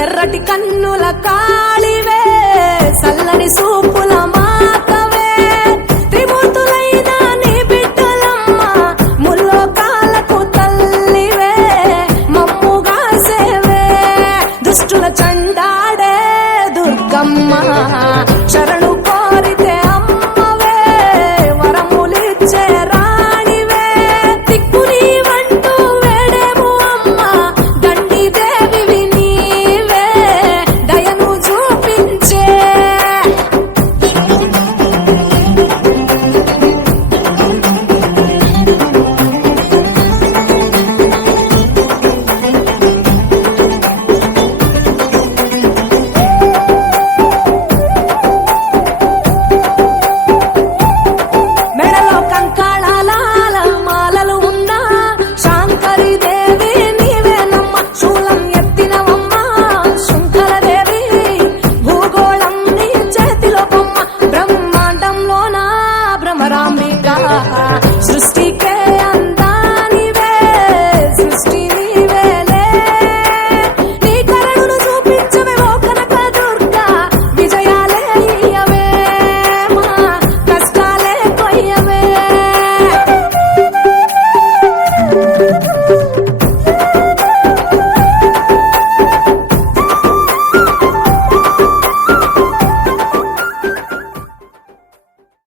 ఎర్రటి కన్నుల కాళివే సల్లని సూపుల మాతవే త్రిమూర్తులైన నీ బిడ్డలమ్మ ముల్లోకాలకు తల్లివే మమ్ముగా సేవే దుష్టుల చండాడే దుర్గమ్మ శరణు కోరితే అమ్మవే వరములిచ్చే రాణివే దిక్కు నీవంటూ వేడేము అమ్మ దండి దేవివి నీవే దయను చూపించే మెడలో కంకాళాల మాలలు ఉన్నా శాంకరి దేవి నీవేనమ్మ శూలం ఎత్తినవమ్మ శృంఖలదేవి భూగోళం నీ చేతిలో బొమ్మ బ్రహ్మాండంలోన భ్రమరాంబిక సృష్టికే